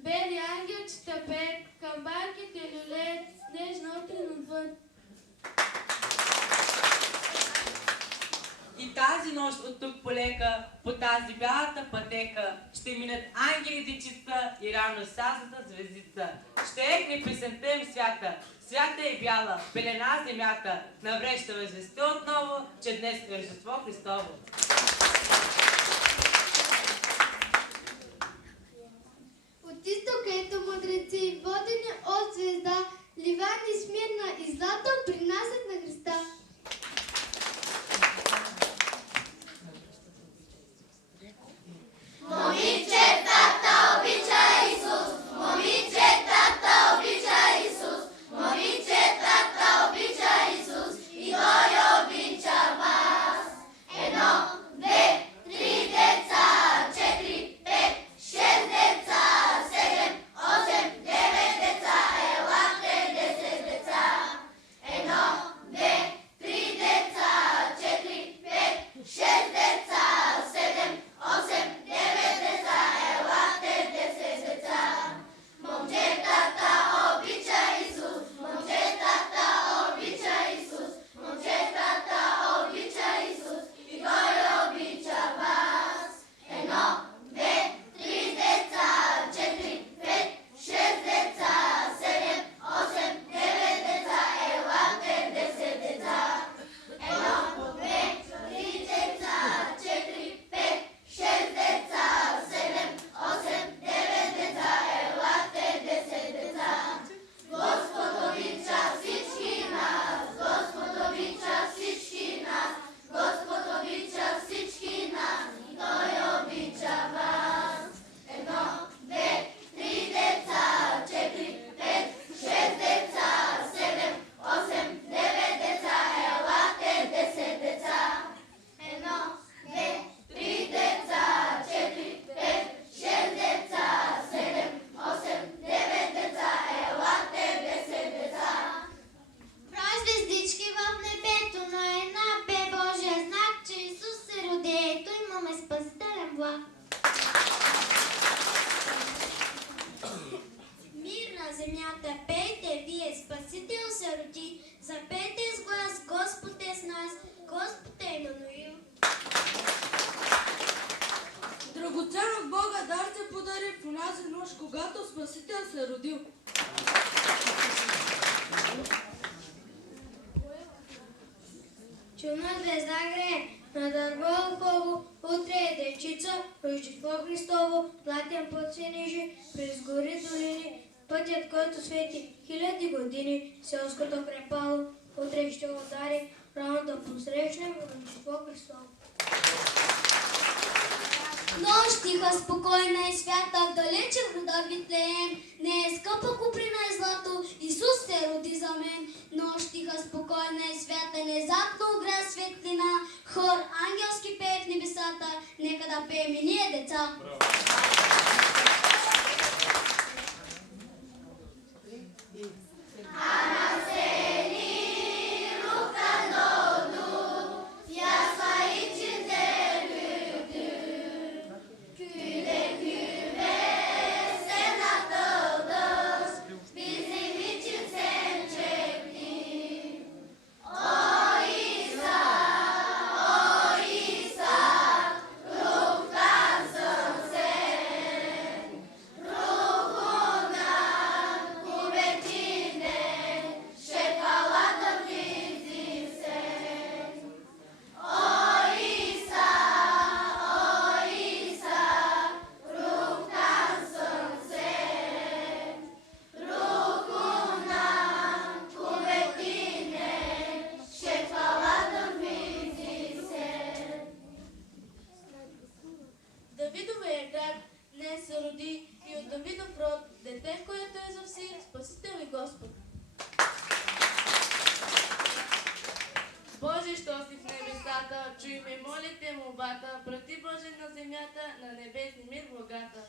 Бели ангелчета пеят, камбанките люлеят, снежна утрин отвън. И тази нощ от тук полека, по тази бялата пътека, ще минат ангелите чиста и рано сазната звездица. Ще екне песента им свята, свята е бяла, пелена земята, навреща възвести отново, че днес е Рождество Христово. От изток ето мъдреци, водени от звезда, Ливан и Смирна и злато принасят на Христа. Момичетата обича Исус, момичетата обича Исус, момичетата обича Исус и Той обича вас. 1, 2, 3 деца, 4, 5, 6 деца, 7, 8, 9 деца, елате 10 деца. 1, 2, 3 деца, 4, 5, 6 деца, 7, 8, 9 деца, елате 10 деца. Момчетата обича Исус, момчетата обича Исус, момчетата обича Исус и Той обича вас. 1, 2, 3 деца, 4, 5, 6 деца, 7, 8, 9 деца, елате 10 деца. 1, 2, 3 деца, 4, 5, 6 деца, 7, 8, 9 деца, елате 10 деца. Господ обича всички нас, Господ обича всички нас, Господ обича всички нас и Той обича вас. 1, 2, 3 деца, 4, 5, 6 деца, 7, 8, 9 деца, елате 10 деца. 1, 2, 3 деца, 4, 5, 6 деца, 7, 8, 9 деца, елате 10 деца. Брой звездички в небето, но една бе Божия знак, че Исус се роди, ето имаме спасителен влак. Мир на земята, пейте вие, Спасител се роди, запейте с глас, Господ е с нас, Господ е Емануил. Драгоцен от Бога дар се подари в онази нощ, когато Спасител се родил. Чудна звезда грее, на дърво хубаво, утре е дечица, Рождество Христово, платен път се нижи, през гори долини, пътят, който свети хиляди години, селското крепало, утре ще удари, рано да посрещнем Рождество Христово. Нощ тиха, спокойна и свята, вдалече в града Витлеем, не е скъпа куприна и злато, Исус се роди за мен. Нощ тиха, спокойна и свята, внезапно огря светлина, хор ангелски пее в небесата, нека да пеем и ние, деца. Давидовия град днес се роди и от Давидов род, дете, което е за всеки Спасител и Господ. Боже, що си в небесата, чуй ме, молите молбата, прати Боже на земята, на небесни мир благата.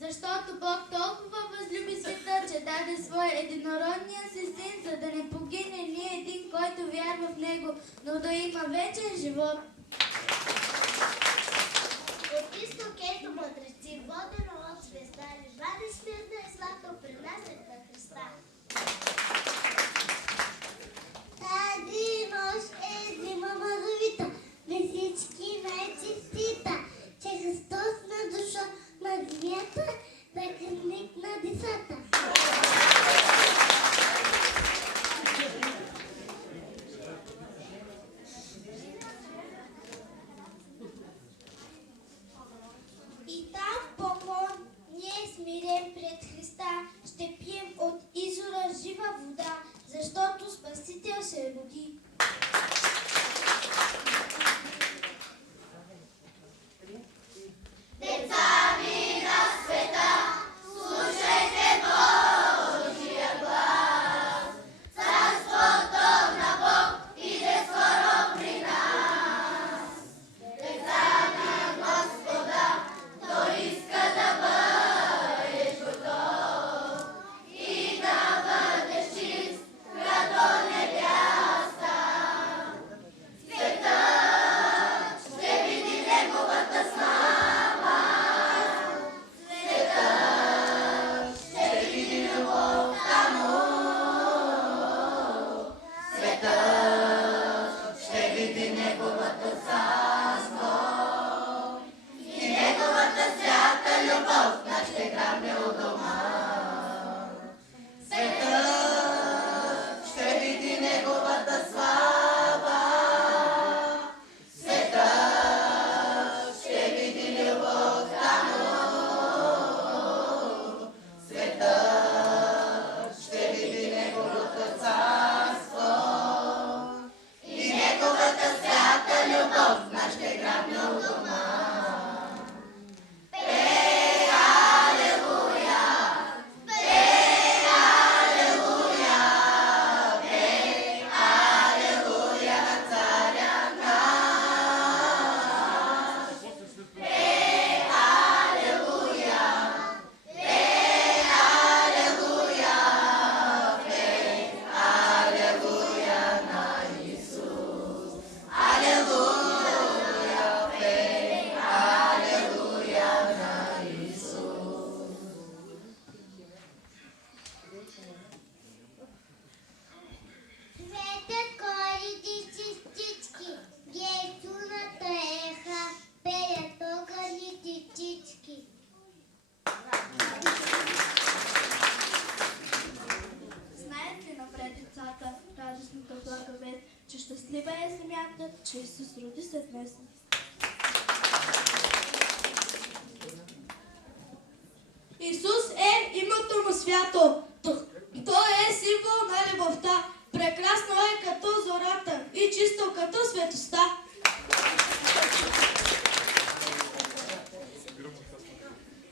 Защото Бог толкова възлюби света, че даде своя единородния си син, за да не погине ни един, който вярва в него, но да има вечен живот. днес. Исус е името му свято. Той е символ на любовта. Прекрасно е като зората и чисто като светостта.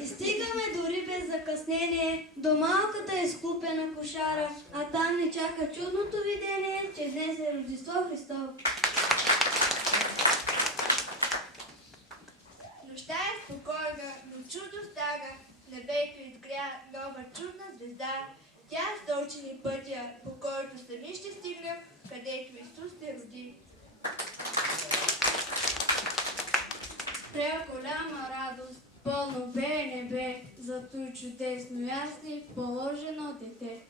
И стигаме дори без закъснение до малката изкупена кошара, а там ни чака чудното видение, че днес е Рождество Христово. Нощта е спокойна, но чудо стага. Небето изгря нова чудна звезда. Тя стълчи ни пътя, по който сами ще стигнем, където Исус се роди. Пря голяма радост, пълно бе небе, за той чудесно ясни положено дете.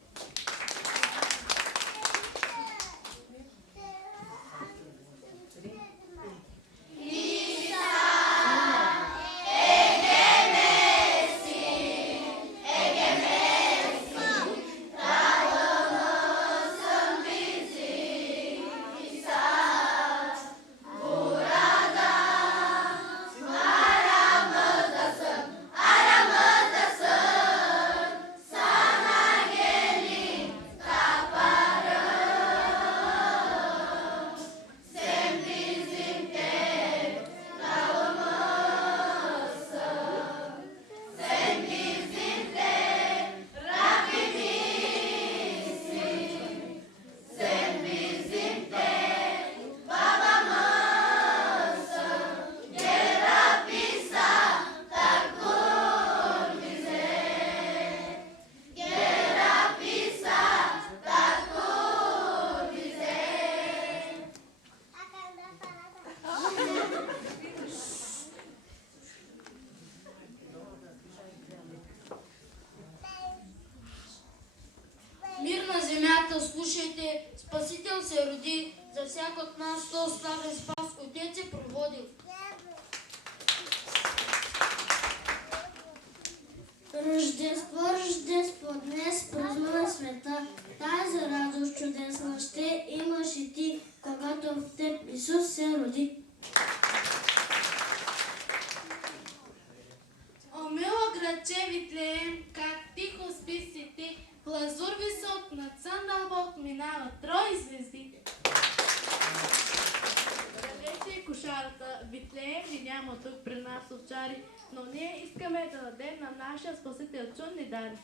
Мир на земята, слушайте, Спасител се роди, за всяко от нас то славен спас Отец е проводил. Рождество, Рождество, днес празнува света. Тази радост чудесна ще имаш и ти, когато в теб Исус се роди. О, мила градче Витлеем, как тихо спи си ти, в лазур висок над сън дълбок минава трои звезди. Разлече кошарата, Витлеем ви няма тук при нас овчари, но ние искаме да дадем на нашия Спасител чудни дари.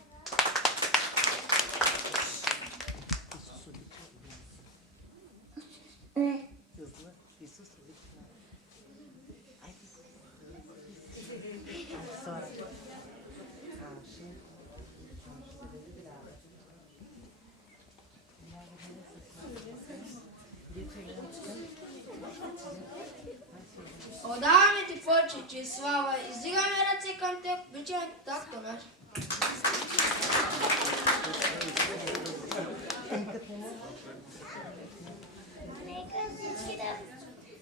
Отдаваме ти почет и слава, издигаме ръце към теб, обичаме татко наш.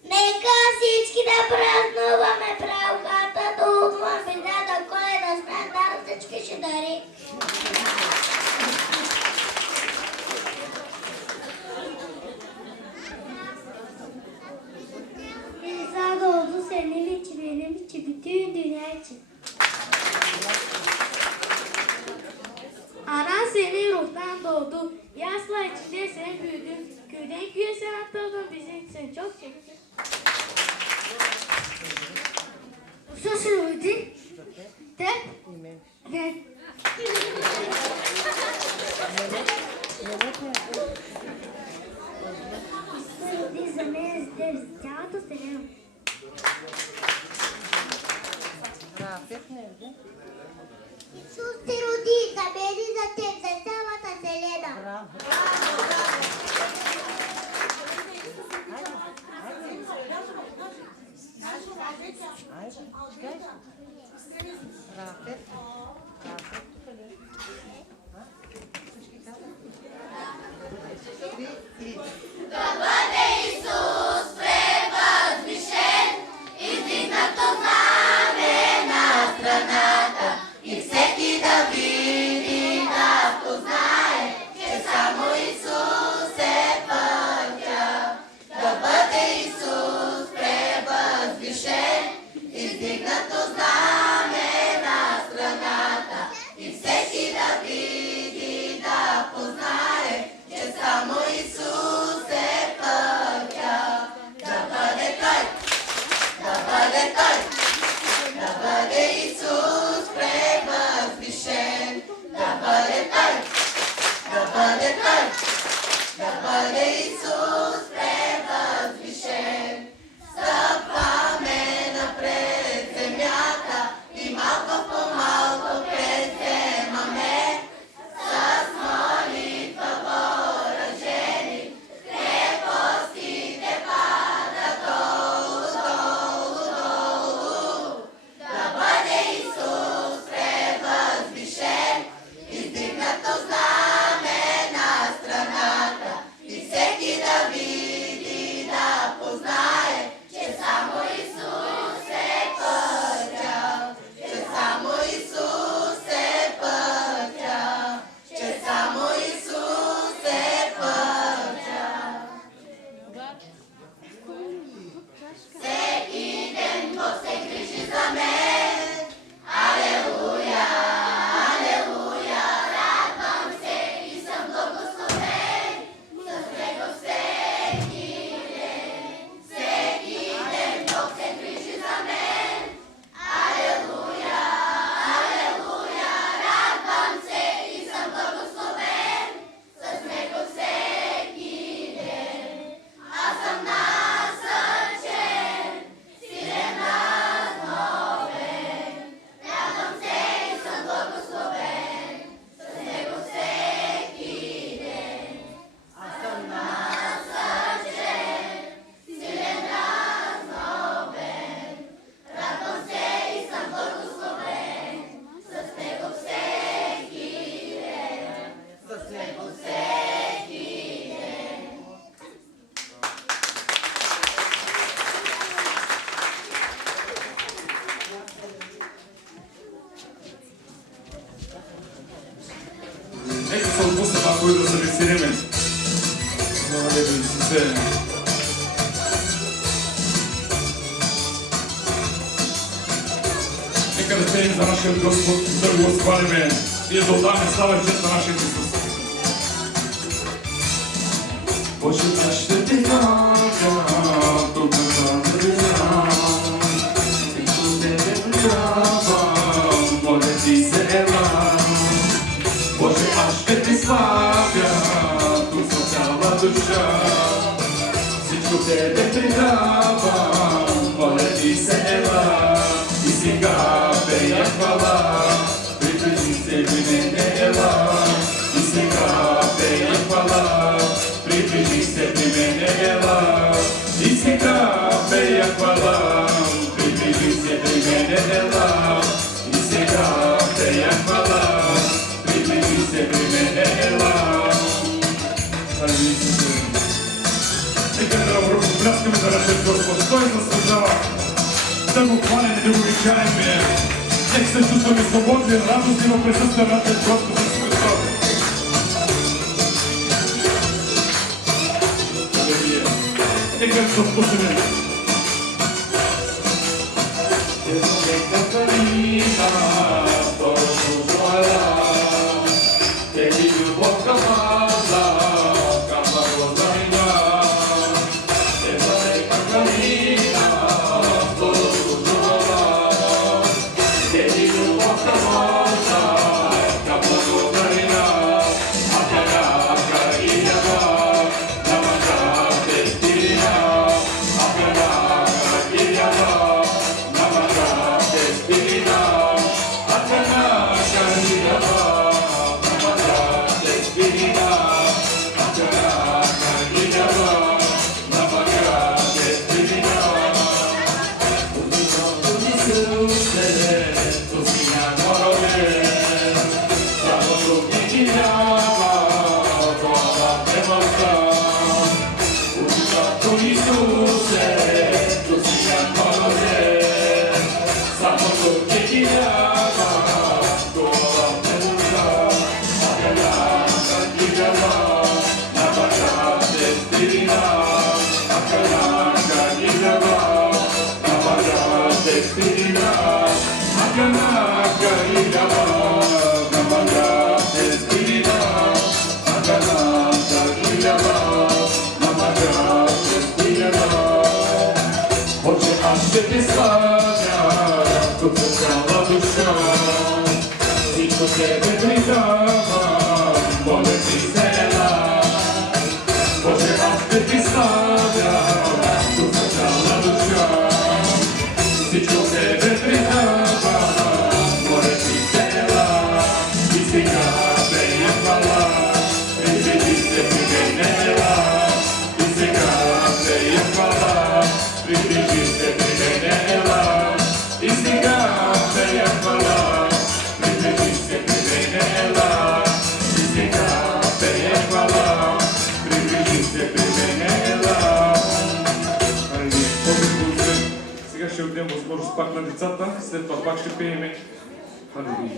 Нека всички да празнуваме правката, да умваме дяда Коледа, знаем да всички ще дари. İnsan doğdu senin için, benim için, bütün dünya için. Anan seni ruhtan doğdu, yasla içinde sen büyüdün, köyden köye sen atıldın, bizim için çok çektin. Sus Rudi, de, ve Rudi за мен с цялата вселена. Исус се роди за мен и за теб, за цялата вселена. Да бъде Исус превъзвишен, издигнато знаме на страната и всеки да види, да познае, че само Исус е пътя. Да бъде Исус превъзвишен. Нека се отпусна малко и да се веселиме. Благодаря ви, Исусе. Нека да пеем за нашия Господ, да го възхвалиме и да отдаваме слава и чест на нашия Исус. Боже, аз ще ти дам, тук на земя. Всичко тебе предавам, моля ти се ела. Боже, аз ще ти славя, тук с цяла душа. Всичко тебе предавам, моля ти се ела. И сега пея хвала, приближи се при мене ела. И сега пея хвала, приближи се при мене ела. И сега пея хвала, приближи се при мене ела. И сега пея хвала, приближи се при мене ела. Алелуя Исусе. Нека да ръкопляскаме за нашия Господ. Той заслужава да го хвалим и да го величаем. Нека се чувстваме свободни, радостни в присъствие на нашия Господ Исус Христос. Нека да се отпуснем. Нека парина, точно жоя, теби любов камаза, камаза зарима. Теба нека парина, точно жоя, теби любов камаза, камаза зарима. Апяга, карияга, намага, тестирина. Апяga, karияga, намага, тестирина. Апяga, karияga, намага, тестирина. Апяga, karияga, намага, тестирина. Исусе, tu si mi amore, siamo tutti chi ama, tua premosa. Tu Isuse, tu si mi amore, siamo tutti chi ama, tua premosa. Apyaga, karияga, намага, тестирина. Apyaga, karияga, намага, тестирина. спина, аганака и лява, намагате спина, аганака и лява, намагате спина. Отче, аз ще те славя, тук е цяла душа, всичко тебе придавам, моля ти се ела. Отче, аз ще ти славя, тук е цяла душа, всичко тебе придавам, моля ти се ела. И сега пея хвала, приближи се при мене ела. И сега пея хвала, приближи се при мене ела. И сега пея хвала, приближи се при мене ела. И сега пея хвала, приближи се при мене ела. Сега ще отдем възможност пак на децата, след това пак ще пееме. Халелуя.